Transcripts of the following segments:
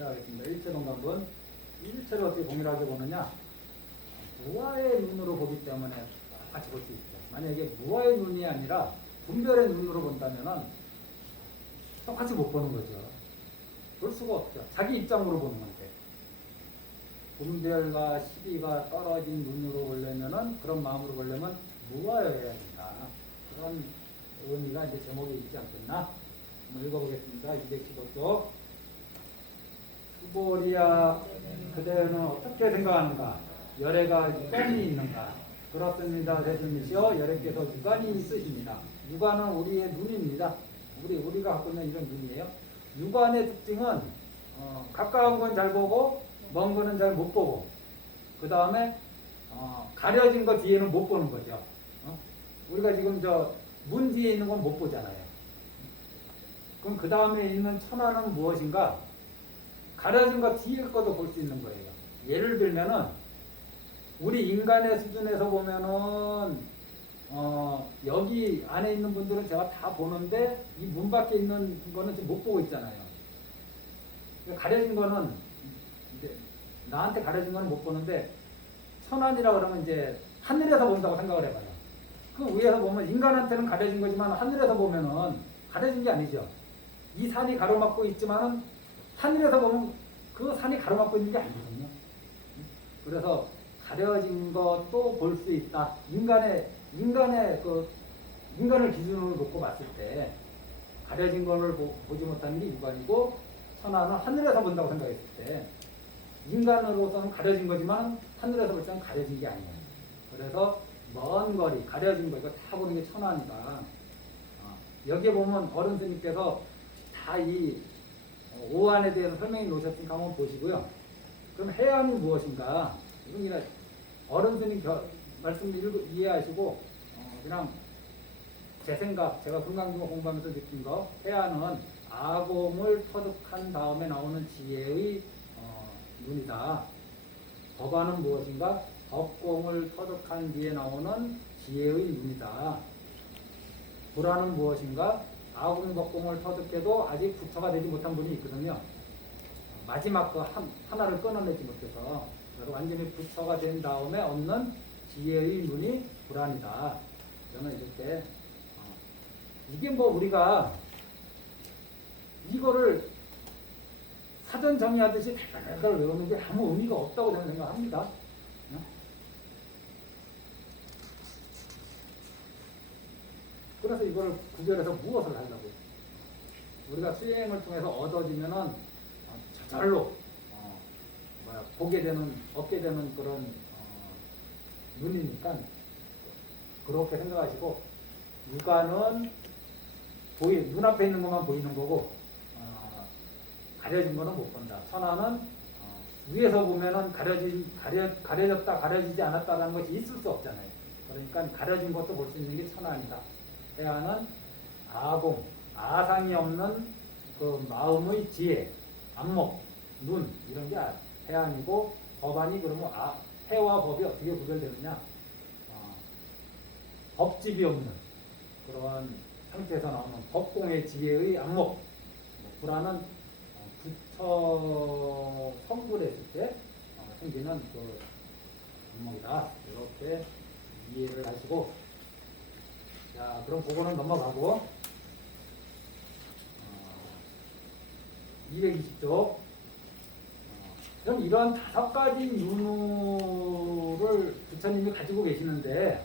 시작하겠습니다. 일체 동감분. 일체를 어떻게 동일하게 보느냐? 무아의 눈으로 보기 때문에 같이 볼 수 있죠. 만약에 무아의 눈이 아니라 분별의 눈으로 본다면은 똑같이 못 보는 거죠. 볼 수가 없죠. 자기 입장으로 보는 건데. 분별과 시비가 떨어진 눈으로 보려면은, 그런 마음으로 보려면 무아여야 된다. 그런 의미가 이제 제목에 있지 않겠나? 한번 읽어보겠습니다. 215쪽. 수보리야, 그대는 어떻게 생각하는가? 열애가 유관이 있는가? 그렇습니다. 대중이시여, 열애께서 유관이 있으십니다. 유관은 우리의 눈입니다. 우리가 갖고 있는 이런 눈이에요. 유관의 특징은 가까운 건 잘 보고 먼 거는 잘 못 보고, 그 다음에 가려진 거 뒤에는 못 보는 거죠. 우리가 지금 저 문 뒤에 있는 건 못 보잖아요. 그럼 그 다음에 있는 천하는 무엇인가? 가려진 거 뒤에 것도 볼 수 있는 거예요. 예를 들면은 우리 인간의 수준에서 보면은 여기 안에 있는 분들은 제가 다 보는데 이 문 밖에 있는 거는 지금 못 보고 있잖아요. 가려진 거는 이제 나한테 가려진 거는 못 보는데, 천안이라 그러면 이제 하늘에서 본다고 생각을 해봐요. 그 위에서 보면 인간한테는 가려진 거지만 하늘에서 보면은 가려진 게 아니죠. 이 산이 가로막고 있지만은 하늘에서 보면 그 산이 가로막고 있는 게 아니거든요. 그래서 가려진 것도 볼 수 있다. 인간을 기준으로 놓고 봤을 때 가려진 것을 보지 못하는 게 유관이고, 천하는 하늘에서 본다고 생각했을 때 인간으로서는 가려진 거지만 하늘에서 볼 때는 가려진 게 아니에요. 그래서 먼 거리, 가려진 거 이거 다 보는 게 천하니까, 여기에 보면 어른 스님께서 다 이 오안에 대해서 설명해 놓으셨으니까 한번 보시고요. 그럼 해안이 무엇인가? 이건 그냥 어른 스님 말씀을 이해하시고 그냥 제 생각, 제가 금강경을 공부하면서 느낀 거, 해안은 아공을 터득한 다음에 나오는 지혜의 눈이다. 법안은 무엇인가? 법공을 터득한 뒤에 나오는 지혜의 눈이다. 불안은 무엇인가? 아공 법공을 터득해도 아직 부처가 되지 못한 분이 있거든요. 마지막 그 하나를 끊어내지 못해서. 그래서 완전히 부처가 된 다음에 얻는 지혜의 눈이 불안이다. 저는 이렇게 이게 뭐 우리가 이거를 사전 정의하듯이 달달 외우는 게 아무 의미가 없다고 저는 생각합니다. 그래서 이거를 구별해서 무엇을 하려고? 우리가 수행을 통해서 얻어지면은 저절로 보게 되는, 얻게 되는 그런 눈이니까 그렇게 생각하시고, 육안은 눈앞에 있는 것만 보이는 거고 가려진 거는 못 본다. 천하는 위에서 보면은 가려졌다, 가려지지 않았다라는 것이 있을 수 없잖아요. 그러니까 가려진 것도 볼 수 있는 게 천하입니다. 해안은 아공, 아상이 없는 그 마음의 지혜, 안목, 눈 이런 게 해안이고, 법안이 그러면 해와 법이 어떻게 구별되느냐? 법집이 없는 그러한 상태에서 나오는 법공의 지혜의 안목. 불안은 부처 성불했을 때 생기는 그 안목이다. 이렇게 이해를 하시고, 자, 그럼 그거는 넘어가고 220쪽. 그럼 이런 5가지 눈을 부처님이 가지고 계시는데,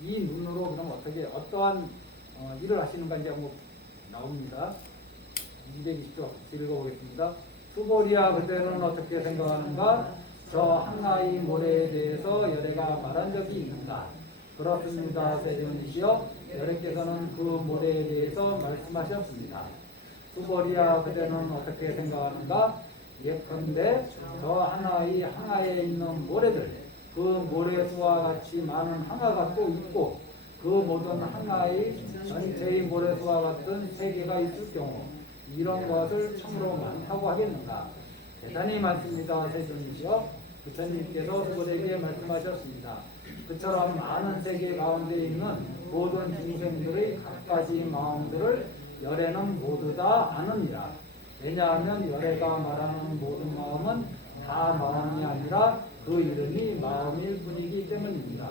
이 눈으로 그럼 어떠한 일을 하시는가 이제 한번 나옵니다. 220쪽 읽어보겠습니다. 수보리야, 그대는 어떻게 생각하는가? 저 한나의 모래에 대해서 열애가 말한 적이 있는가? 그렇습니다. 세존이시여, 열애께서는 그 모래에 대해서 말씀하셨습니다. 수보리야, 그대는 어떻게 생각하는가? 예컨대 저 하나의 항아에 있는 모래들, 그 모래수와 같이 많은 항아가 또 있고, 그 모든 항아의 전체의 모래수와 같은 세계가 있을 경우 이런 것을 참으로 많다고 하겠는가? 대단히 많습니다. 세존이시여, 부처님께서 그들에게 말씀하셨습니다. 그처럼 많은 세계 가운데 있는 모든 중생들의 각가지 마음들을 열애는 모두 다 아느니라. 왜냐하면 열애가 말하는 모든 마음은 다 마음이 아니라 그 이름이 마음일 뿐이기 때문입니다.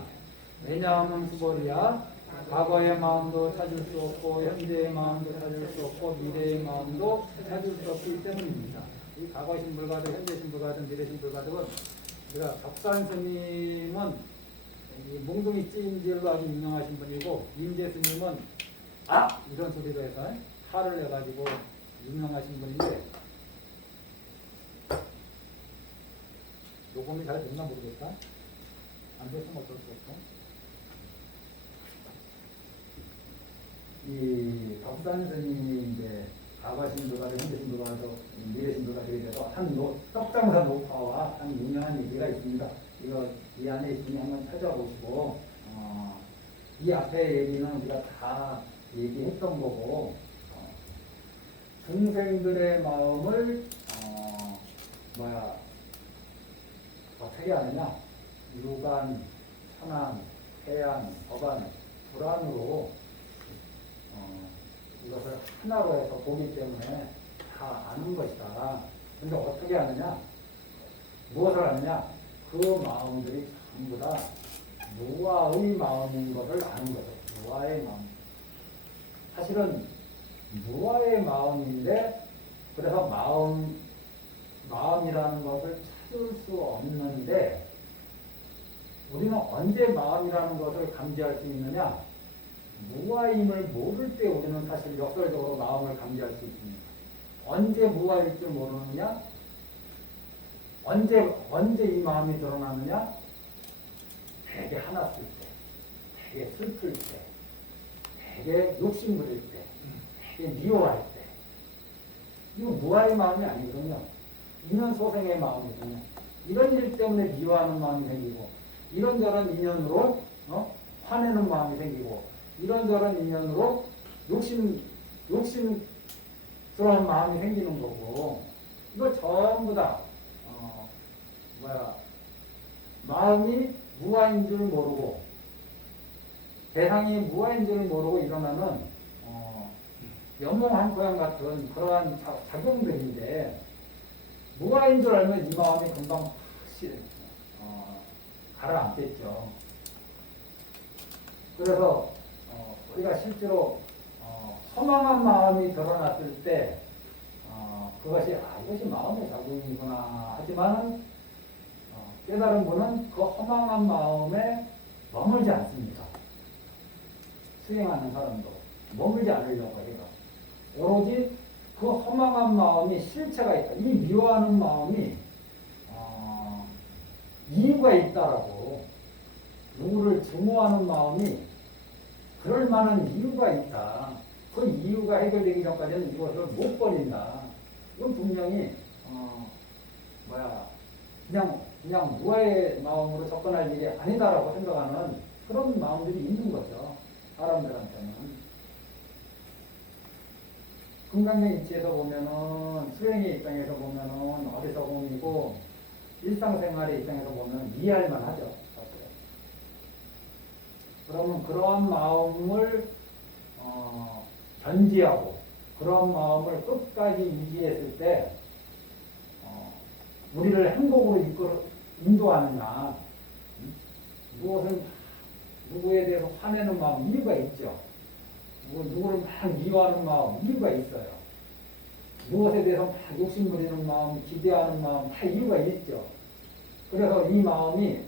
왜냐하면 수벌이야 과거의 마음도 찾을 수 없고 현재의 마음도 찾을 수 없고 미래의 마음도 찾을 수 없기 때문입니다. 이 과거 신불가들, 현재 신불가들, 미래 신불가들은 우리가 덕산 스님은 이 몽둥이 찜질로 아주 유명하신 분이고 임재 스님은 이런 소리로 해서 화를 내가지고 유명하신 분인데 녹음이 잘 됐나 모르겠다. 안 됐으면 어쩔 수 없고. 이 덕산 스님이 이제 과거 신불가들, 현재 신불가들, 미래 신불가들에 대해서 한 떡장사 노파와 한 유명한 얘기가 있습니다. 이거 이 안에 있으니 한번 찾아보시고 이 앞에 얘기는 우리가 다 얘기했던 거고 중생들의 마음을 어떻게 하느냐 유관, 천안, 해안, 법안, 불안으로 이것을 하나로 해서 보기 때문에 다 아는 것이다. 근데 어떻게 하느냐? 무엇을 하느냐? 그 마음들이 전부 다 무아의 마음인 것을 아는 거죠. 무아의 마음. 사실은 무아의 마음인데 그래서 마음이라는 것을 찾을 수 없는데 우리는 언제 마음이라는 것을 감지할 수 있느냐? 무아임을 모를 때 우리는 사실 역설적으로 마음을 감지할 수 있습니다. 언제 무아일 줄 모르느냐? 언제 이 마음이 드러나느냐? 되게 화났을 때, 되게 슬플 때, 되게 욕심부릴 때, 되게 미워할 때. 이거 무아의 마음이 아니거든요. 인연 소생의 마음이거든요. 이런 일 때문에 미워하는 마음이 생기고, 이런저런 인연으로 화내는 마음이 생기고, 이런저런 인연으로 욕심스러운 마음이 생기는 거고, 이거 전부 다 마음이 무아인 줄 모르고 대상이 무아인 줄 모르고 일어나는 연몽한고양 같은 그러한 작용들인데 무아인 줄 알면 이 마음이 금방 확실히 가라앉겠죠. 그래서 우리가 실제로 허망한 마음이 드러났을 때 그것이 이것이 마음의 작용이구나 하지만 깨달은 분은 그 허망한 마음에 머물지 않습니다. 수행하는 사람도 머물지 않으려고 해요. 오로지 그 허망한 마음이 실체가 있다. 이 미워하는 마음이 이유가 있다라고 누구를 증오하는 마음이 그럴 만한 이유가 있다. 그 이유가 해결되기 전까지는 이것을 못 버린다. 이건 분명히 그냥 무아의 마음으로 접근할 일이 아니다라고 생각하는 그런 마음들이 있는 거죠. 사람들한테는. 금강경 입지에서 보면은 수행의 입장에서 보면은 어리석음이고 일상생활의 입장에서 보면 이해할 만하죠. 사실은. 그러면 그러한 마음을 견지하고 그런 마음을 끝까지 유지했을 때 우리를 행복으로 인도하느냐 누구에 대해서 화내는 마음 이유가 있죠. 누구를 막 미워하는 마음 이유가 있어요. 무엇에 대해서 막 욕심부리는 마음, 기대하는 마음 다 이유가 있죠. 그래서 이 마음이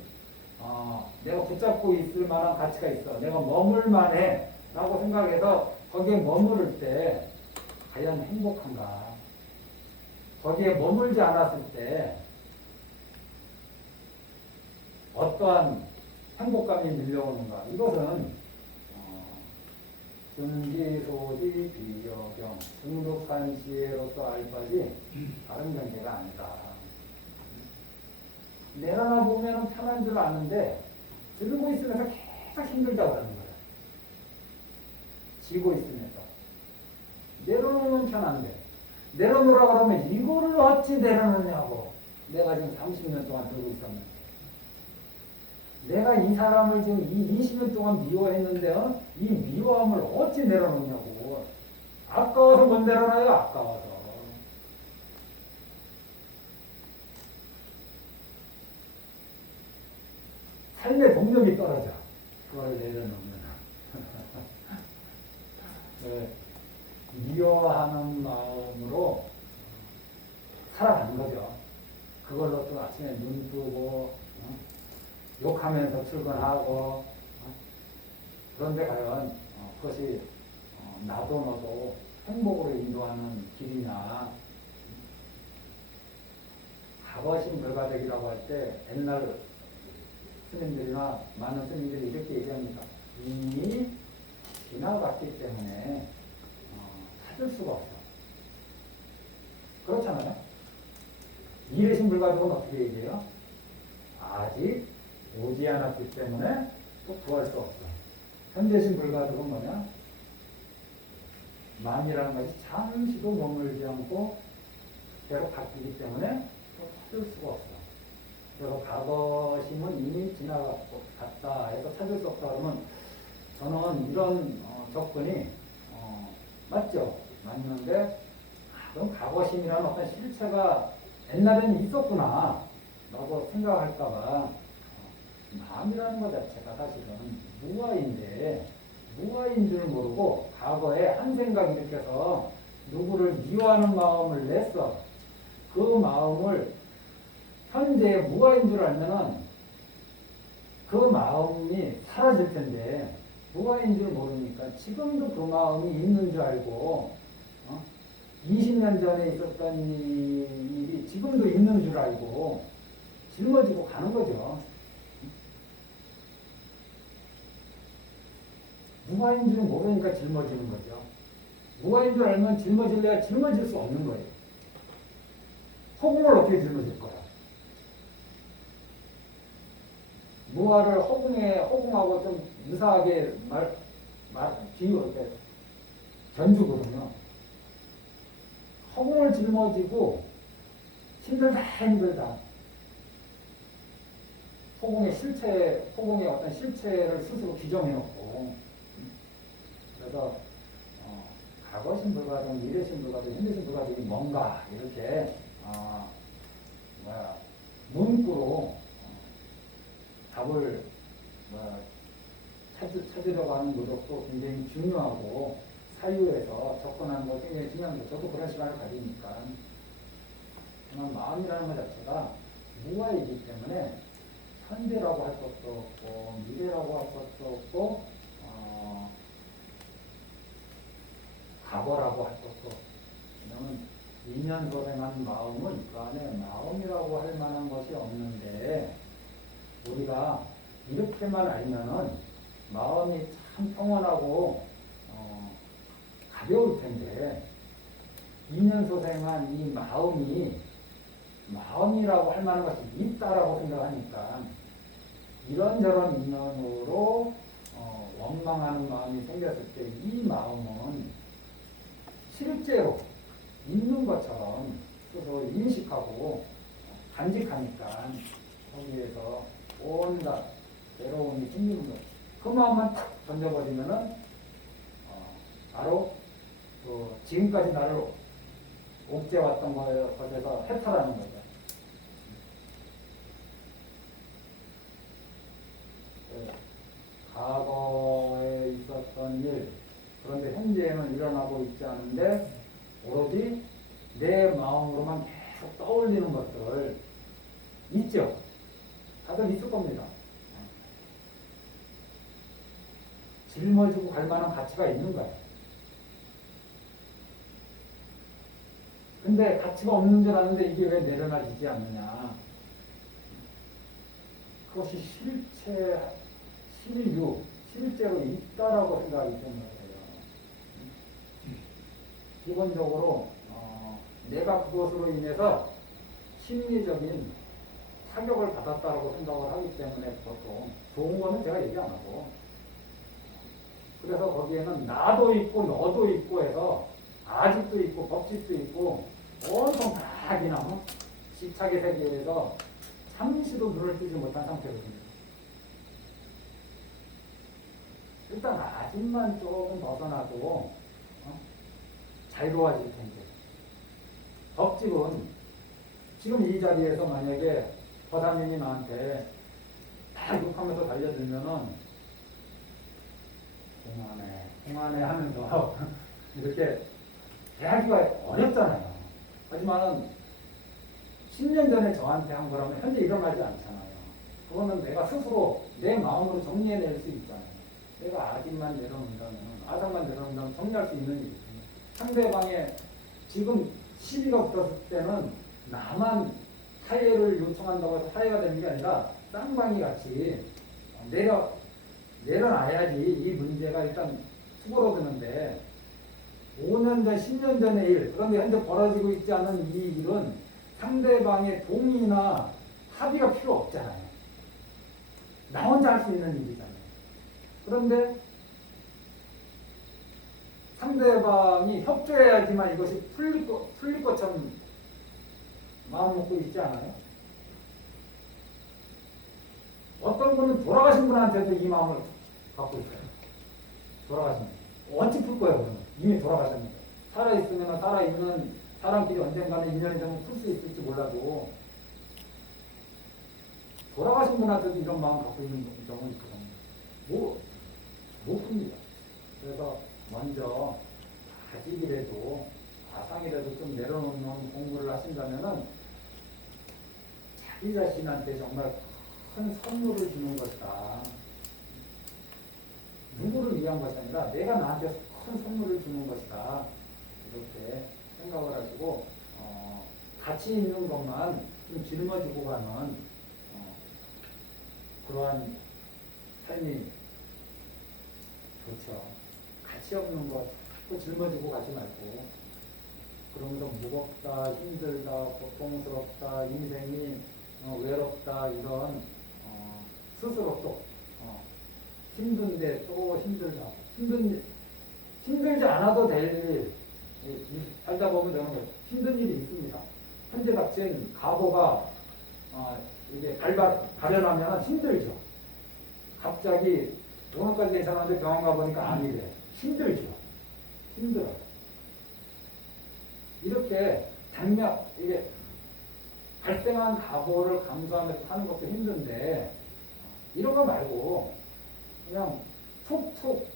내가 붙잡고 있을 만한 가치가 있어. 내가 머물만 해 라고 생각해서 거기에 머무를 때 과연 행복한가? 거기에 머물지 않았을 때 어떠한 행복감이 밀려오는가? 이것은 증기소지 비여경 중독한 지혜로서 알 바지 다른 경계가 아니다. 내려놔 보면 편한 줄 아는데 들고 있으면서 계속 힘들다고 하는 거야. 쥐고 있으면서 내려놓으면 편한데 내려놓으라 그러면 이거를 어찌 내려놓냐고. 내가 지금 30년 동안 들고 있었는데 내가 이 사람을 지금 20년 동안 미워했는데요. 이 미워함을 어찌 내려놓냐고. 아까워서 못 내려놔요. 아까워서. 삶의 동력이 떨어져. 그걸 내려놓으면. 네, 미워하는 마음으로 살아가는 거죠. 그걸로 또 아침에 눈 뜨고 욕하면서 출근하고 그런데 과연 그것이 나도 너도 행복으로 인도하는 길이냐. 가거신 불가득이라고 할 때 옛날 스님들이나 많은 스님들이 이렇게 얘기합니다. 이미 지나갔기 때문에 찾을 수가 없어. 그렇잖아요. 미래신 불가득은 어떻게 얘기해요? 아직 오지 않았기 때문에 또 구할 수 없어. 현재신 불가득은 뭐냐? 마음이라는 것이 잠시도 머물지 않고 계속 바뀌기 때문에 또 찾을 수가 없어. 그래서 과거심은 이미 지나갔다 해서 찾을 수 없다 그러면 저는 이런 접근이 맞죠? 맞는데 그럼 과거심이라는 어떤 실체가 옛날에는 있었구나 라고 생각할까봐 마음이라는 것 자체가 사실은 무아인 줄 모르고 과거에 한 생각이 일으켜서 누구를 미워하는 마음을 냈어. 그 마음을 현재 무아인 줄 알면은 그 마음이 사라질 텐데 무아인 줄 모르니까 지금도 그 마음이 있는 줄 알고 20년 전에 있었던 일이 지금도 있는 줄 알고 짊어지고 가는 거죠. 무아인 줄은 모르니까 짊어지는 거죠. 무아인 줄 알면 짊어질래야 짊어질 수 없는 거예요. 허공을 어떻게 짊어질 거야? 무아를 허공하고 좀 유사하게 비유할 때 전주거든요. 허공을 짊어지고 힘들다. 허공의 어떤 실체를 스스로 규정해놓고 그래서 과거신 불가능, 미래신 불가능, 현재신 불가능이 뭔가 이렇게 문구로 답을 찾으려고 하는 노력도 굉장히 중요하고 사유에서 접근하는 거 굉장히 중요합니다. 저도 그런 시간을 가지니까 마음이라는 것 자체가 무아이기 때문에 현재라고 할 것도 없고 미래라고 할 것도 없고 과거라고 할 것도 없고 왜냐하면 인연소생한 마음은 그 안에 마음이라고 할 만한 것이 없는데 우리가 이렇게만 알면은 마음이 참 평온하고 가벼울 텐데 인연소생한 이 마음이라고 할 만한 것이 있다라고 생각하니까 이런저런 인연으로 원망하는 마음이 생겼을 때 이 마음은 실제로 있는 것처럼 스스로 인식하고 간직하니까 거기에서 온갖 외로움이 생기는 거예요. 그 마음만 탁 던져버리면은 바로 그 지금까지 나를 옥죄왔던 것에서 해탈하는 거죠. 과거에 있었던 일, 그런데 현재에는 일어나고 있지 않은데 오로지 내 마음으로만 계속 떠올리는 것들 있죠. 다들 있을 겁니다. 짊어지고 갈 만한 가치가 있는 거예요. 근데 가치가 없는 줄 아는데 이게 왜 내려놔지지 않느냐. 그것이 실제로 있다라고 생각하기 때문이에요. 기본적으로 내가 그것으로 인해서 심리적인 타격을 받았다라고 생각을 하기 때문에 보통 좋은 거는 제가 얘기 안 하고 그래서 거기에는 나도 있고 너도 있고 해서 아직도 있고 법칙도 있고 온통 다 그냥 집착의 세계에서 잠시도 눈을 뜨지 못한 상태거든요. 일단 아직만 조금 벗어나도 자유로워질 텐데 법칙은 지금 이 자리에서 만약에 보살님이 나한테 막 욕하면서 달려들면은 공안에 하면서 이렇게 대하기가 어렵잖아요. 하지만은 10년 전에 저한테 한 거라면 현재 일어나지 않잖아요. 그거는 내가 스스로 내 마음으로 정리해낼 수 있잖아요. 내가 아직만 내려놓는다면, 아상만 내려놓는다면 정리할 수 있는 일이거든요. 상대방의 지금 시비가 붙었을 때는 나만 타협을 요청한다고 해서 타협가 되는 게 아니라 쌍방이 같이 내려놔야지 이 문제가 일단 수그러드는데 5년 전, 10년 전의 일, 그런데 현재 벌어지고 있지 않은 이 일은 상대방의 동의나 합의가 필요 없잖아요. 나 혼자 할 수 있는 일이잖아요. 그런데 상대방이 협조해야지만 이것이 풀릴 것처럼 마음 먹고 있지 않아요? 어떤 분은 돌아가신 분한테도 이 마음을 갖고 있어요. 돌아가신 분. 어찌 풀 거예요, 그러면? 이미 돌아가셨는데. 살아있으면 살아있는 사람끼리 언젠가는 인연이 되면 풀 수 있을지 몰라도 돌아가신 분한테도 이런 마음 갖고 있는 경우는 있거든요. 못 풉니다. 그래서 먼저 아직이라도 아상이라도 좀 내려놓는 공부를 하신다면은 자기 자신한테 정말 큰 선물을 주는 것이다. 누구를 위한 것이 아니라 내가 나한테 큰 선물을 주는 것이다. 이렇게 생각을 하시고 가치 있는 것만 좀 짊어지고 가는 그러한 삶이 좋죠. 가치 없는 것 자꾸 짊어지고 가지 말고 그러면서 무겁다, 힘들다, 고통스럽다, 인생이 외롭다 이런 스스로 또 힘든데 또 힘들다. 힘들지 않아도 될 일, 살다 보면 되는 거예요. 힘든 일이 있습니다. 현재 닥친 가보가 이게 발현하면 힘들죠. 갑자기 오늘까지 괜찮았는데 병원 가보니까 아니래. 힘들죠. 힘들어요. 이렇게 이게 발생한 가보를 감수하면서 사는 것도 힘든데 이런 거 말고 그냥 툭툭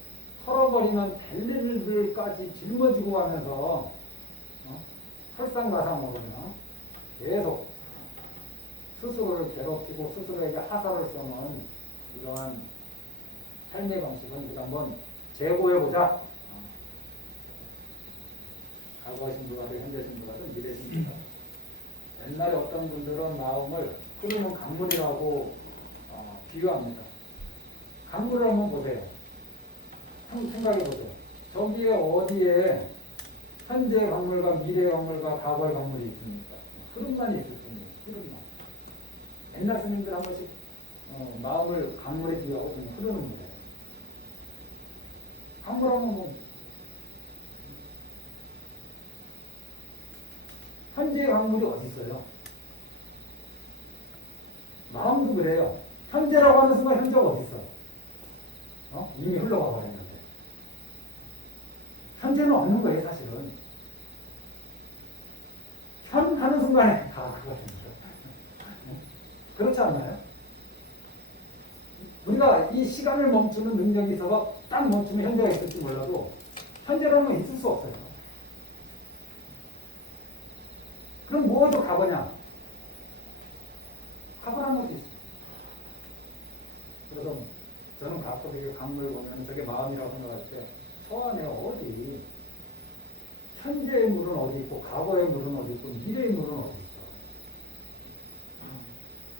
털어버리면 될 일들까지 짊어지고 가면서 설상가상으로는 계속 스스로를 괴롭히고 스스로에게 하사를 써는 이러한 삶의 방식은 우리가 한번 재고해보자. 과거의 신부가든 현재 신부가든 미래 신부가든 옛날에 어떤 분들은 마음을 흐르는 강물이라고 비유합니다. 강물을 한번 보세요. 생각해 보세요. 저기에 어디에 현재 강물과 미래 강물과 과거의 강물이 있습니까? 흐름만 있을 뿐이에요. 흐름만. 옛날 스님들 한 번씩 마음을 강물에 비유하고 좀 흐르는 거예요. 강물하면 뭐 현재의 강물이 어디 있어요? 마음도 그래요. 현재라고 하는 순간 현재가 어디 있어? 이미 흘러가 버렸는데. 현재는 없는 거예요, 사실은. 현 하는 순간에 다 그거든요. 그렇지 않나요? 우리가 이 시간을 멈추는 능력이 있어서 딱 멈추면 현재가 있을지 몰라도 현재라는 건 있을 수 없어요. 그럼 뭐가 과거냐? 과거라는 것도 있어요. 그래서 저는 가끔 이게 강물을 보면 저게 마음이라고 생각할 때 저 안에 어디 현재의 물은 어디 있고 과거의 물은 어디 있고 미래의 물은 어디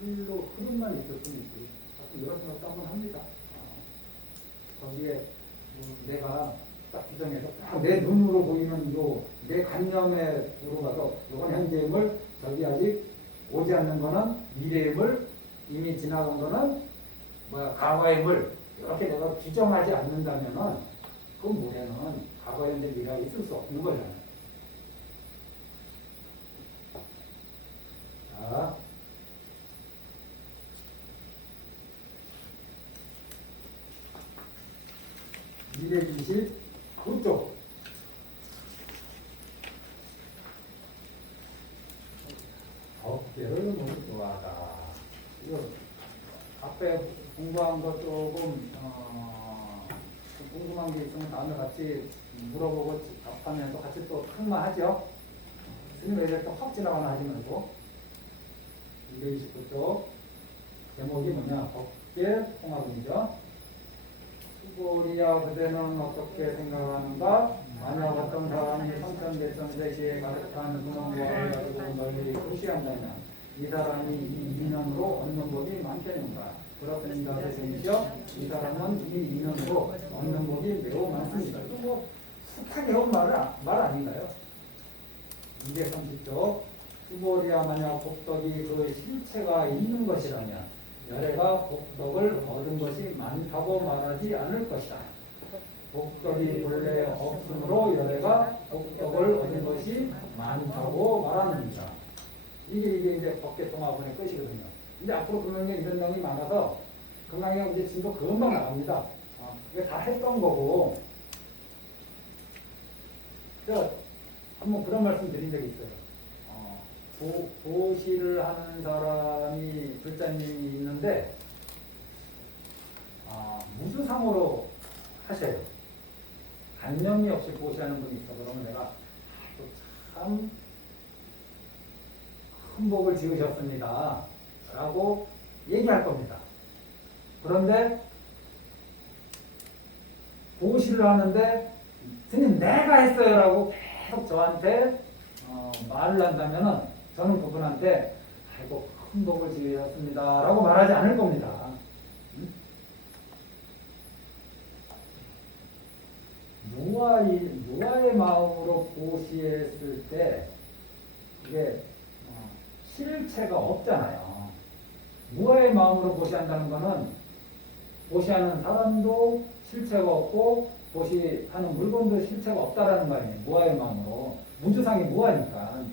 있어. 흐름만 있을 뿐이지. 가끔 이런 생각도 한번 합니다. 거기에 내가 딱 규정해서 딱 내 눈으로 보이는 내 관념에 들어가서 이건 현재의 물, 저기 아직 오지 않는 거는 미래의 물, 이미 지나간 거는 과거의 물, 이렇게 내가 규정하지 않는다면은 그 물에는 과거, 현재, 미래가 있을 수 없는 거잖아요. 자, 미래 지식 그쪽. 어깨를 너무 좋아하다. 이거 앞에 공부한 것 조금 궁금한 게 있으면 다음에 같이 물어보고 답하면 또 같이 또 한번 하죠. 스님 이제 또확 지나가나 하지 말고 229쪽 제목이 뭐냐? 법계 통합이죠. 수고리야 그대는 어떻게 생각하는가? 만약 어떤 사람이 성천대천대시에 가득한 근원과를 가지고 널리 표시한다면 이 사람이 이 인연으로 얻는 법이 많겠는가? 그렇습니다. 대신이죠. 이 사람은 이 인연으로 얻는 법이 매우 많습니다. 이거 뭐 숱하게 한 말 아닌가요? 230쪽 수고리야 만약 복덕이 그 실체가 있는 것이라면 열애가 복덕을 얻은 것이 많다고 말하지 않을 것이다. 복덕이 본래 없으므로 열애가 복덕을 얻은 것이 많다고 말합니다. 이게 이제 법계통합원의 끝이거든요. 이제 앞으로 금강에 이런 내용이 많아서 금강에 이제 진도 금방 나갑니다. 이게 다 했던 거고. 제가 한번 그런 말씀 드린 적이 있어요. 보시를 하는 사람이 불자님이 있는데 무주상으로 하셔요. 간념이 없이 보시하는 분이 있어. 그러면 내가 참 큰 복을 지으셨습니다 라고 얘기할 겁니다. 그런데 보시를 하는데 스님 내가 했어요 라고 계속 저한테 말을 한다면은 저는 그분한테 아이고 큰 복을 지으셨습니다 라고 말하지 않을 겁니다. 무아의 마음으로 보시했을 때 이게 실체가 없잖아요. 무아의 마음으로 보시한다는 것은 보시하는 사람도 실체가 없고 보시하는 물건도 실체가 없다라는 거 아니에요. 무아의 마음으로. 무주상이 무아니까.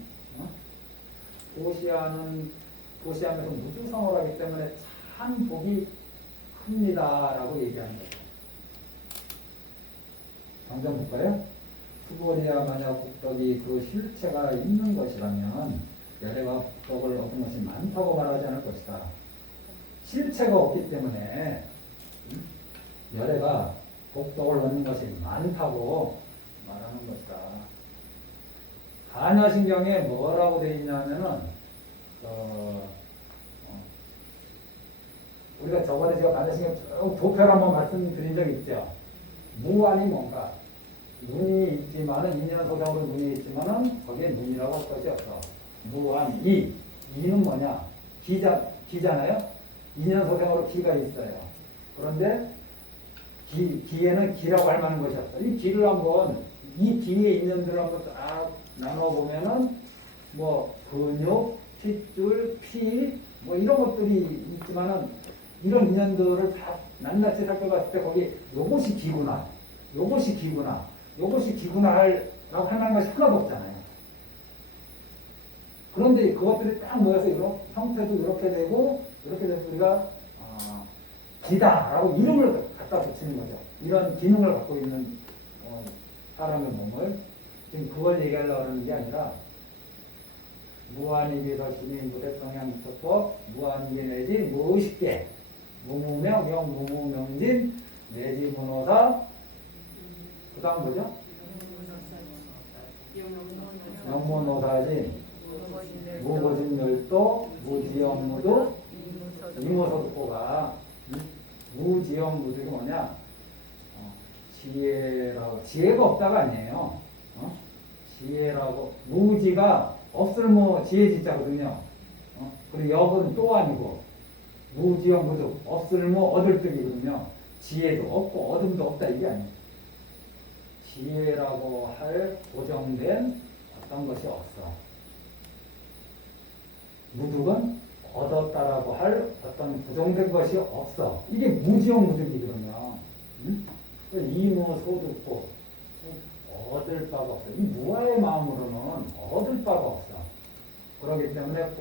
보시하면서 무주상을 하기 때문에 참 복이 큽니다라고 얘기하는 거죠. 당장 볼까요? 수고리야 만약 복덕이 그 실체가 있는 것이라면 열애가 복덕을 얻은 것이 많다고 말하지 않을 것이다. 실체가 없기 때문에 열애가 복덕을 얻는 것이 많다고 말하는 것이다. 반야신경에 뭐라고 되어 있냐면은 우리가 저번에 제가 반야신경 쭉 도표를 한번 말씀드린 적이 있죠. 무안이 뭔가 눈이 있지만은 인연소상으로 눈이 있지만은 거기에 눈이라고 할 것이 없어. 무안 이는 뭐냐? 기잖아요. 인연소상으로 기가 있어요. 그런데 기에는 기라고 할 만한 것이 없어. 이 기를 한번 이 기의 인연들을 한번 딱 나눠 보면은 뭐 근육, 핏줄, 피 뭐 이런 것들이 있지만은 이런 인연들을 다 낱낱이 살펴봤을 때 거기 요것이 기구나, 요것이 기구나, 요것이 기구나 라고 할 만한 것이 하나도 없잖아요. 그런데 그것들이 딱 모여서 이런 형태도 이렇게 되고 이렇게 돼서 우리가 기다라고 이름을 갖다 붙이는 거죠. 이런 기능을 갖고 있는 사람의 몸을 지금 그걸 얘기하려고 하는 게 아니라 무한이비서 시민 무대성향 미처법 무한이비 내지 무의식계 무무명 명무무명진 내지 문호사 그 다음 뭐죠? 명문호사지 무거진멸도 무지영무도 이무서득보가 무지영무도 이거 뭐냐? 지혜가 없다가 아니에요. 지혜라고 무지가 없을모 지혜지자거든요. 그리고 역은 또 아니고 무지영무도 없을모 얻을득이거든요. 지혜도 없고 얻음도 없다 이게 아니에요. 지혜라고 할 고정된 어떤 것이 없어. 무득은 얻었다라고 할 어떤 고정된 것이 없어. 이게 무지영무득이거든요. 이무소득고 얻을 바가 없어. 이 무아의 마음으로는 얻을 바가 없어. 그렇기 때문에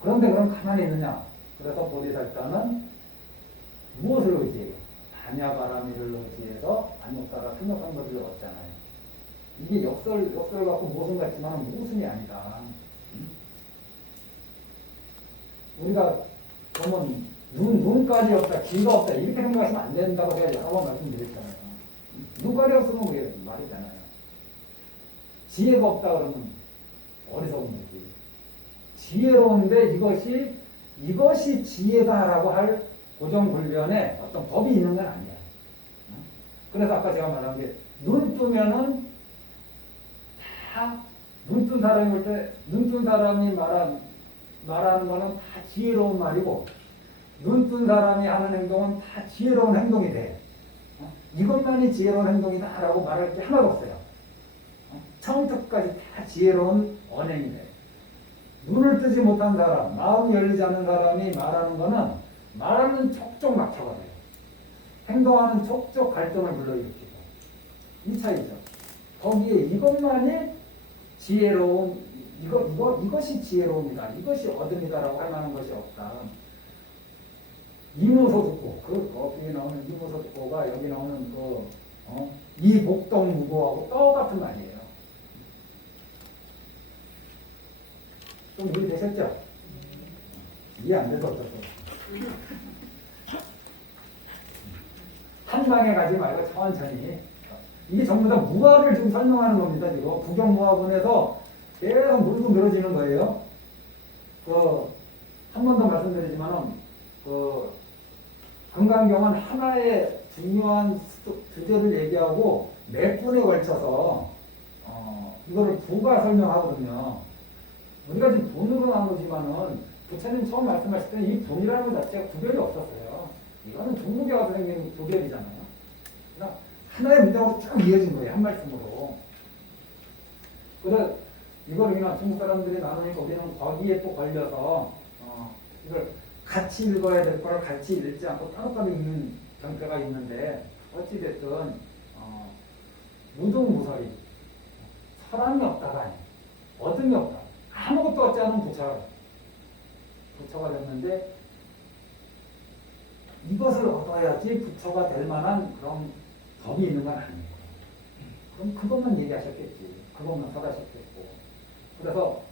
그런데 그럼 가만히 있느냐? 그래서 보리살자는 무엇을 의지해요? 반야바라미를 의지해서 안욕가라 생각한 것을 얻잖아요. 이게 역설 갖고 모순 같지만 모순이 아니다. 우리가 그러면 눈깔이 없다, 귀가 없다 이렇게 생각하시면 안 된다고 제가 여러 번 말씀드렸잖아요. 눈깔이 없으면 그게 말이잖아요. 지혜가 없다 그러면 어리석은 거지. 지혜로운데 이것이 지혜다라고 할 고정불변에 어떤 법이 있는 건 아니야. 그래서 아까 제가 말한 게 눈 뜨면은 다 눈 뜬 사람이 올 때 눈 뜬 사람이 말하는 거는 다 지혜로운 말이고 눈 뜬 사람이 하는 행동은 다 지혜로운 행동이 돼. 이것만이 지혜로운 행동이다라고 말할 게 하나도 없어요. 처음부터 끝까지 다 지혜로운 언행이 돼. 눈을 뜨지 못한 사람, 마음이 열리지 않는 사람이 말하는 거는 말하는 척척 막혀가 돼요. 행동하는 척척 갈등을 불러일으키고. 이 차이죠. 거기에 이것만이 지혜로운, 이것이 지혜로움이다. 이것이 어둠이다라고 할 만한 것이 없다. 이무소득고, 거기에 나오는 이무소득고가 여기 나오는 이복동무고하고 똑같은 말이에요. 좀 이해되셨죠? 이해 안 돼도 어쩔 수 없어요. 한 방에 가지 말고 천천히. 이게 전부 다 무화를 지금 설명하는 겁니다. 지금 부경무화분에서 계속 물고 늘어지는 거예요. 한 번 더 말씀드리지만은 금강경은 하나의 중요한 주제를 얘기하고 몇 분에 걸쳐서 이거를 부가 설명하거든요. 우리가 지금 분으로 나누지만은 부처님 처음 말씀하실 때는 이 분이라는 것 자체가 구별이 없었어요. 이거는 중국에 와서 생긴 구별이잖아요. 그러니까 하나의 문장으로 쭉 이어진 거예요. 한 말씀으로. 그래 이걸 그냥 중국 사람들이 나누니까 우리는 거기에 또 걸려서 이걸 같이 읽어야 될 거를 같이 읽지 않고 따로따로 읽는 경계가 있는데 어찌됐든 무등무설이 사람이 없다가 아니에요. 어둠이 없다. 아무것도 없지 않은 부처가 됐는데 이것을 얻어야지 부처가 될 만한 그런 법이 있는 건 아니에요. 그럼 그것만 얘기하셨겠지. 그것만 설하셨겠고. 그래서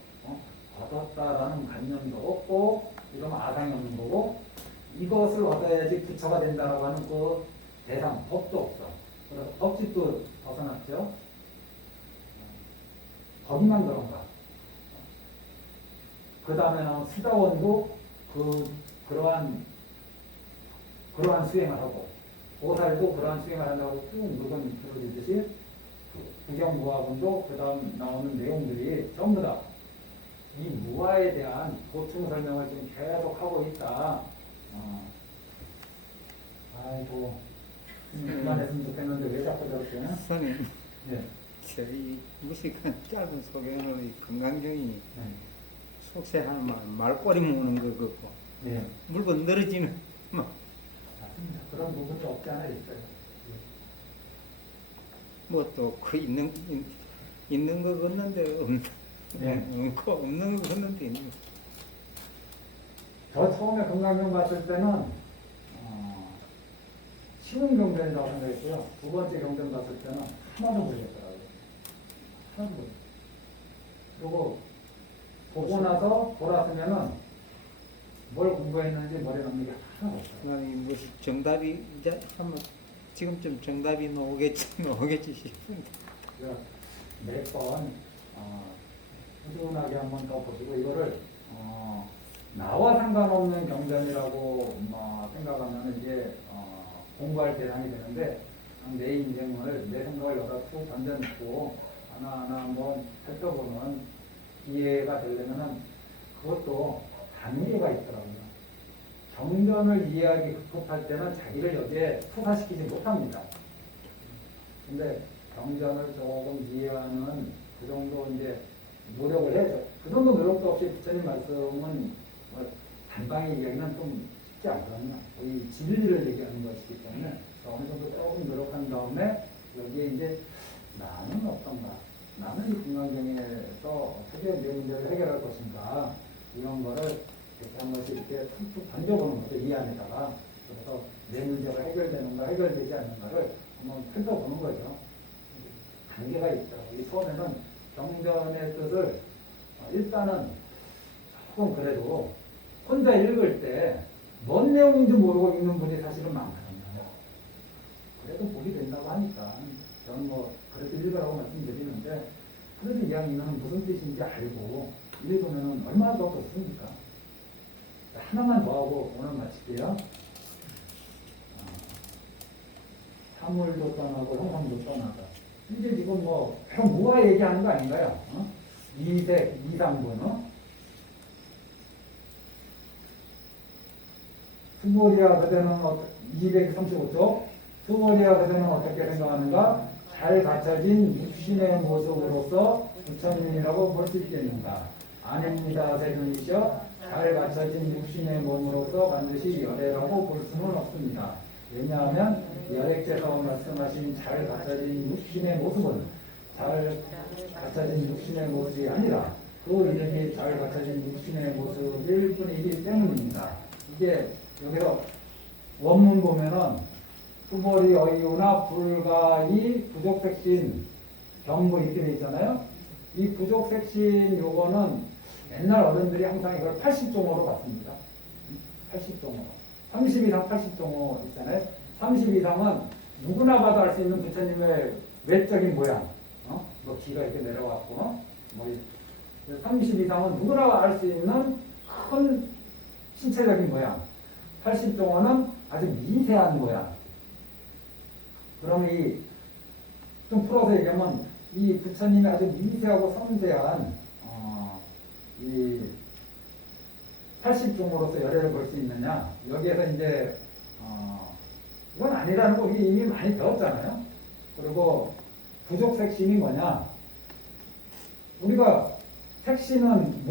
얻었다라는 관념도 없고 이러면 아상이 없는 거고 이것을 얻어야지 부처가 된다라고 하는 그 대상, 법도 없어. 그래서 법칙도 벗어났죠. 법이만 그런가. 그 다음에 나온 수다원도 그러한 수행을 하고 보살도 그러한 수행을 한다고 쭉 물건 들어지듯이 부경무화분도 그 다음 나오는 내용들이 전부 다 이 무화에 대한 보충 설명을 지금 계속 하고 있다. 아이고 그만했으면 좋겠는데 왜 자꾸 저렇게? 선생님, 네. 저희 무식한 짧은 소견으로 이 건강경이 네. 속세하는 말꼬리 무는 거 같고 네. 물건 늘어지는 막 맞습니다. 그런 부분도 없지 않아 있어요. 뭐 또 그 있는 거 걷는데 없는 거 걷는데 있는 거. 저 처음에 건강경 봤을 때는 쉬운 경전이라고 생각했고요. 두 번째 경전 봤을 때는 하나도 모르겠더라고요. 하나도 모르겠어요. 그리고 보고 나서 돌았으면은 뭘 공부했는지 머리에 남는 게 하나도 없어요. 아니 뭐 정답이 이제 한번 지금쯤 정답이 나오겠지 싶은데. 몇번 꾸준하게 한번 더 보시고 이거를 나와 상관없는 경전이라고 생각하면 이제 공부할 대상이 되는데 내 인생을 내 생각을 여러 툭 던져놓고 하나하나 한번 살펴보는 기회가 되려면은 그것도 단계가 있더라고요. 경전을 이해하기 급급할 때는 자기를 여기에 투사시키지 못합니다. 근데 경전을 조금 이해하는 그 정도 이제 노력을 해야죠. 그 정도 노력도 없이 부처님 말씀은 단방에 얘기하기는 좀 쉽지 않거든요. 거의 진리를 얘기하는 것이기 때문에 어느 정도 조금 노력한 다음에 여기에 이제 나는 어떤가? 나는 이 금강경에서 어떻게 내 문제를 해결할 것인가? 이런 거를 이렇게 한 번씩 이렇게 툭툭 던져보는 거죠. 이 안에다가. 그래서 내 문제가 해결되는가, 해결되지 않는가를 한번 펼쳐보는 거죠. 단계가 있죠. 이 처음에는 경전의 뜻을 일단은 조금 그래도 혼자 읽을 때 뭔 내용인지 모르고 읽는 분이 사실은 많거든요. 그래도 보게 된다고 하니까 저는 뭐 그렇게 읽으라고 말씀드리는데 그래도 이야기는 무슨 뜻인지 알고 읽으면 얼마나 더 좋습니까? 하나만 더 하고 오늘 마칠게요. 사물도 떠나고 형상도 떠나고 이제 지금 뭐 무화 얘기하는 거 아닌가요? 이색, 이상분 수모리아 그대는 235쪽 수모리아 그대는 어떻게 생각하는가? 잘 갖춰진 육신의 모습으로서 부처님이라고 볼 수 있겠는가? 아닙니다. 세존이시여 잘 갖춰진 육신의 몸으로서 반드시 열애라고 볼 수는 없습니다. 왜냐하면 열애께서 말씀하신 잘 갖춰진 육신의 모습은 잘 갖춰진 육신의 모습이 아니라 그 이름이 잘 갖춰진 육신의 모습일 뿐이기 때문입니다. 이게 여기서 원문 보면은 수보리 어이우나 불가이 부족색신 경부 이렇게 돼 있잖아요. 이 부족색신 요거는 옛날 어른들이 항상 이걸 80종으로 봤습니다. 80종으로. 30 이상 80종으로 있잖아요. 30 이상은 누구나 봐도 알 수 있는 부처님의 외적인 모양. 뭐 기가 이렇게 내려왔고, 뭐 30 이상은 누구나 알 수 있는 큰 신체적인 모양. 80종어는 아주 미세한 모양. 그러면 좀 풀어서 얘기하면 이 부처님이 아주 미세하고 섬세한 이 80종으로서 열애를 볼 수 있느냐? 여기에서 이제 이건 아니라는 거 우리 이미 많이 배웠잖아요. 그리고 부족 색신이 뭐냐? 우리가 색신은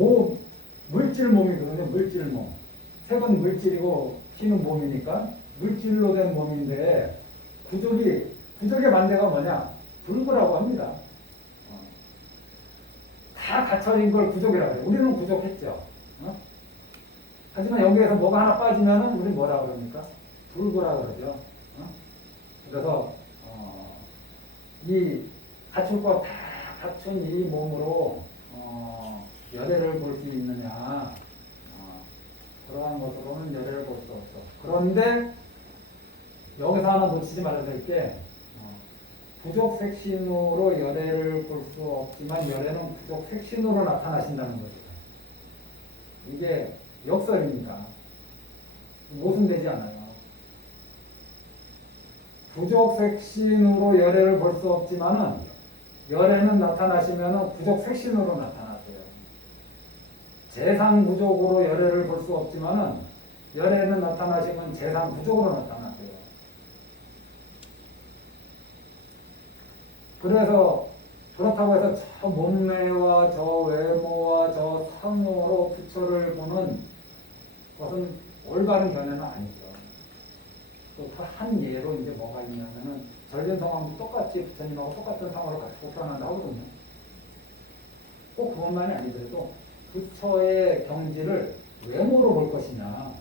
물질 몸이거든요. 물질 몸. 색은 물질이고 신은 몸이니까 물질로 된 몸인데 부족의 반대가 뭐냐? 불구라고 합니다. 다 갖춰진 걸 부족이라고 해요. 우리는 부족했죠. 하지만 여기에서 뭐가 하나 빠지면은 우리 뭐라 그럽니까? 불구라 그러죠. 그래서 이 갖출 거 다 갖춘 이 몸으로 열애를 볼 수 있느냐? 그러한 것으로는 열애를 볼 수 없어. 그런데 여기서 하나 놓치지 말아야 될 게 부족 색신으로 열애를 볼 수 없지만 열애는 부족 색신으로 나타나신다는 거죠. 이게 역설입니다. 모순되지 않아요. 부족 색신으로 열애를 볼 수 없지만은 열애는 나타나시면은 부족 색신으로 나타나세요. 재상 부족으로 열애를 볼 수 없지만은 열애는 나타나시면 재상 부족으로 나타나세요. 그래서 그렇다고 해서 저 몸매와 저 외모와 저 상호로 부처를 보는 것은 올바른 견해는 아니죠. 또 한 예로 이제 뭐가 있냐면은 전륜성왕도 똑같이 부처님하고 똑같은 상호를 갖고 표현한다 하거든요. 꼭 그것만이 아니더라도 부처의 경지를 외모로 볼 것이냐,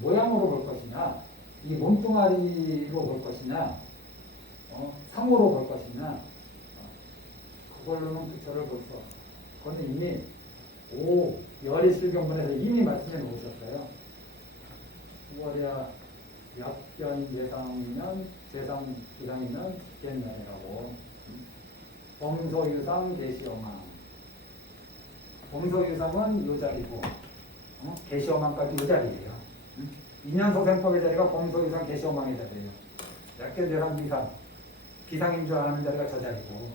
모양으로 볼 것이냐, 이 몸뚱아리로 볼 것이냐, 상호로 볼 것이냐, 그걸로는 부처를 볼 수 없어. 그런데 이미 열이실경문에서 이미 말씀해 놓으셨어요. 수월이야 약견 예상이면 재상 이상이면 직견면이라고. 범소유상 계시어망. 범소유상은 요 자리고, 계시어망까지 요 자리예요. 인연소생법의 자리가 범소유상 계시어망의 자리예요. 약견 재상 비상. 비상인 줄 아는 자리가 저 자리고.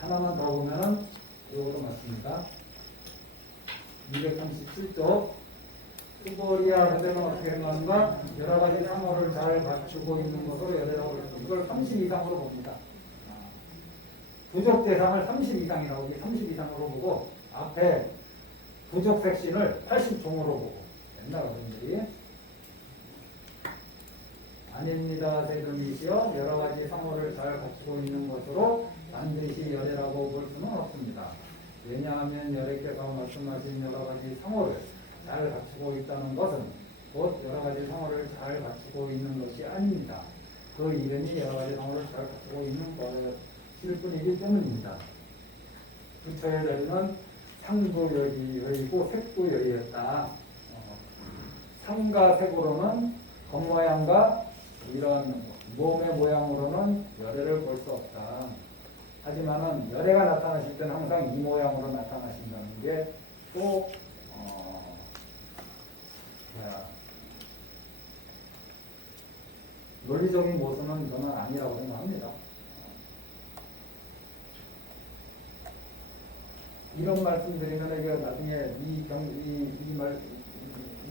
하나만 더 보면은 이것도 맞습니다. 237쪽 수보리아 그대는 어떻게 했는가? 여러 가지 상호를 잘 갖추고 있는 것으로 열애라고 했습니다. 이걸 30 이상으로 봅니다. 부족 대상을 30 이상이라고 30 이상으로 보고 앞에 부족 색신을 80종으로 보고 옛날 어른들이 아닙니다. 세금이시여 여러 가지 상호를 잘 갖추고 있는 것으로 반드시 열애라고 볼 수는 없습니다. 왜냐하면 열애께서 말씀하신 여러 가지 상호를 잘 갖추고 있다는 것은 곧 여러 가지 상호를 잘 갖추고 있는 것이 아닙니다. 그 이름이 여러 가지 상호를 잘 갖추고 있는 것일 뿐이기 때문입니다. 부처의 자리는 상부여의고 색부여의였다. 상과 색으로는 겉모양과 이런 몸의 모양으로는 열애를 볼 수 없다. 하지만은 열애가 나타나실 때는 항상 이 모양으로 나타나신다는 게 또 논리적인 모습은 저는 아니라고 생각합니다. 이런 말씀드리면 이게 나중에 이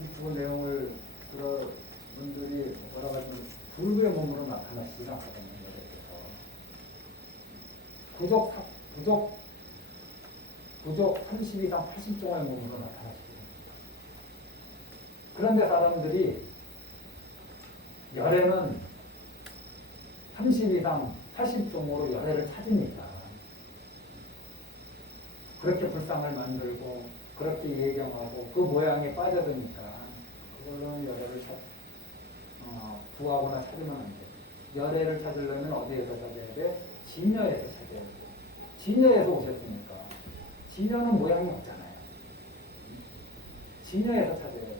유튜브 내용을 들어 분들이 여러 가지 불교의 몸으로 나타나시지 않거든요. 부족 30 이상 80종의 몸으로 나타나시고 그런데 사람들이 열애는 30 이상 80종으로 열애를 찾으니까 그렇게 불상을 만들고 그렇게 예경하고 그 모양에 빠져드니까 그걸로는 열애를 구하거나 찾으면 안 돼. 열애를 찾으려면 어디에서 찾아야 돼? 진여에서 찾아야 돼. 진여에서 오셨으니까 진여는 모양이 없잖아요. 진여에서 찾아야 돼.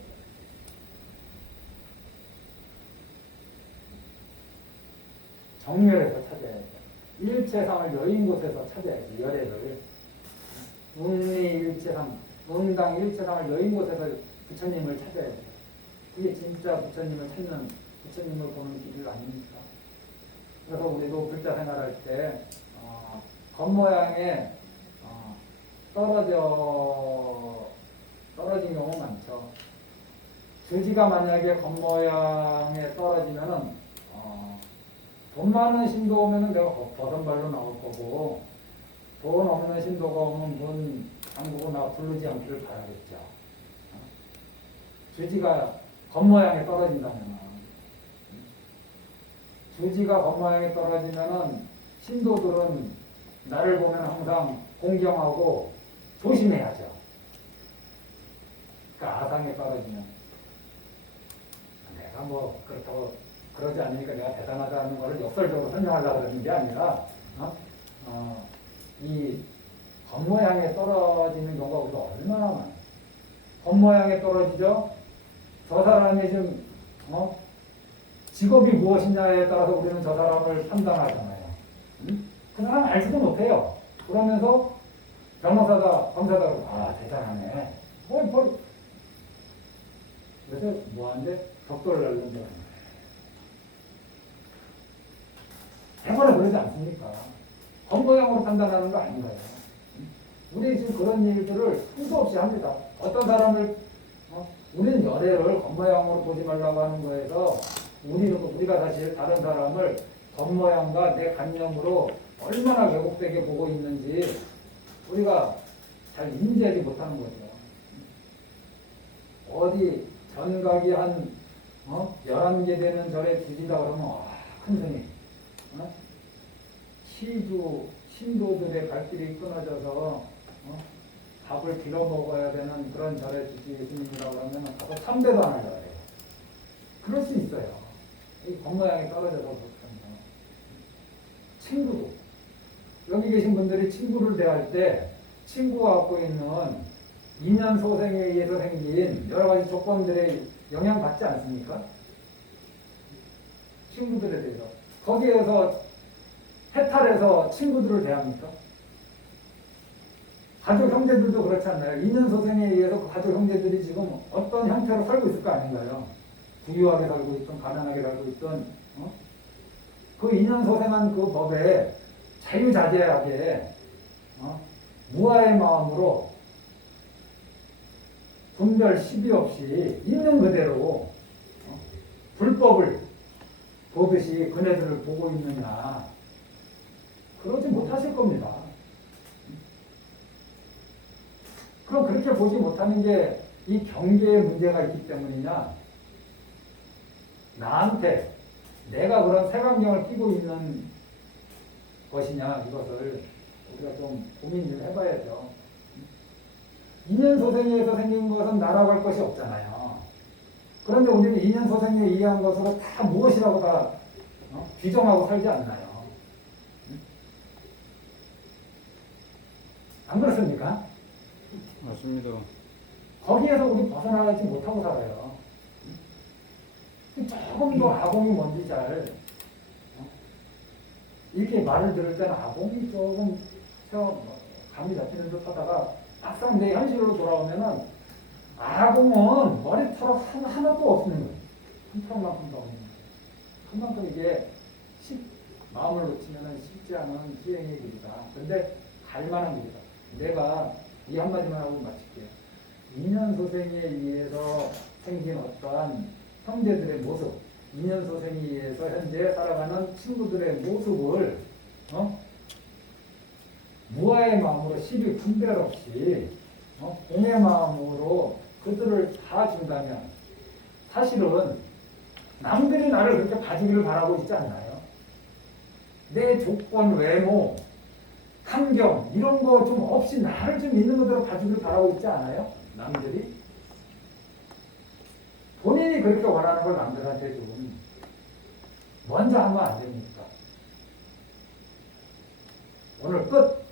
정멸에서 찾아야 돼. 일체상을 여인 곳에서 찾아야지. 열애를 응리일체상, 응당 일체상을 여인 곳에서 부처님을 찾아야 돼. 그게 진짜 부처님을 찾는, 부처님을 보는 길이 아닙니까? 그래서 우리도 불자 생활할 때 겉모양에 떨어진 경우 많죠. 주지가 만약에 겉모양에 떨어지면은 돈 많은 신도 오면은 내가 버선발로 나올 거고 돈 없는 신도가 오면 문 잠그고 나 부르지 않기를 바라겠죠. 주지가 겉모양에 떨어진다면 주지가 겉모양에 떨어지면은 신도들은 나를 보면 항상 공경하고 조심해야죠. 그러니까 아상에 떨어지면 내가 뭐 그렇다고 그러지 않으니까 내가 대단하다는 것을 역설적으로 설명하려고 그러는 게 아니라 이 겉모양에 떨어지는 경우가 우리가 얼마나 많아요. 겉모양에 떨어지죠. 저 사람이 좀 직업이 무엇이냐에 따라서 우리는 저 사람을 판단하잖아요. 그 사람 알지도 못해요. 그러면서 변호사가 검사가 대단하네. 그래서 뭐하는데 벽돌을 날린다. 대번에 그러지 않습니까? 겉모양으로 판단하는 거 아닌가요? 우리 지금 그런 일들을 수도 없이 합니다. 어떤 사람을 우리는 열애를 겉모양으로 보지 말라고 하는 거에서 우리가 사실 다른 사람을 겉모양과 내 관념으로 얼마나 왜곡되게 보고 있는지 우리가 잘 인지하지 못하는 거죠. 어디 전각이 한 11개 되는 절에 주지다 그러면 큰 스님 신도들의 발길이 끊어져서 밥을 빌어 먹어야 되는 그런 절에 주지 예수님이라고 하면 가서 참배도 안 하려고 해요. 그럴 수 있어요. 이 겉모양이 떨어져서 그렇습니다. 친구도 여기 계신 분들이 친구를 대할 때 친구가 갖고 있는 인연 소생에 의해서 생긴 여러 가지 조건들에 영향받지 않습니까? 친구들에 대해서 거기에서 해탈해서 친구들을 대합니까? 가족 형제들도 그렇지 않나요? 인연 소생에 의해서 그 가족 형제들이 지금 어떤 형태로 살고 있을 거 아닌가요? 부유하게 살고 있든 가난하게 살고 있든 그 인연 소생한 그 법에 자유자재하게 무아의 마음으로 분별 시비 없이 있는 그대로 불법을 보듯이 그네들을 보고 있느냐, 그러지 못하실 겁니다. 그럼 그렇게 보지 못하는 게 이 경계에 문제가 있기 때문이냐, 나한테 내가 그런 색안경을 끼고 있는 것이냐, 이것을 우리가 좀 고민을 해봐야죠. 인연소생에서 생긴 것은 나라고 할 것이 없잖아요. 그런데 우리는 인연소생에 의한 것으로 다 무엇이라고 다 규정하고 살지 않나요? 안 그렇습니까? 맞습니다. 거기에서 우리 벗어나지 못하고 살아요. 조금 더 아공이 뭔지 잘 이렇게 말을 들을 때는 아공이 조금 감이 잡히는 듯 하다가 막상 내 현실로 돌아오면은 아공은 머리털 하나도 없는 거예요. 한 털만큼도 없는 거예요. 그만큼 이게 마음을 놓치면은 쉽지 않은 수행의 길이다. 근데 갈만한 길이다. 내가 이 한마디만 하고 마칠게요. 인연소생에 의해서 생긴 어떠한 형제들의 모습, 인연소생에 의해서 현재 살아가는 친구들의 모습을 무아의 마음으로 시비 분별 없이 공의 마음으로 그들을 다 준다면 사실은 남들이 나를 그렇게 봐주기를 바라고 있지 않나요? 내 조건, 외모, 환경 이런 거 좀 없이 나를 좀 있는 그대로 봐주기를 바라고 있지 않아요? 남들이? 본인이 그렇게 원하는 걸 남들한테 좀 먼저 하면 안 됩니까? 오늘 끝!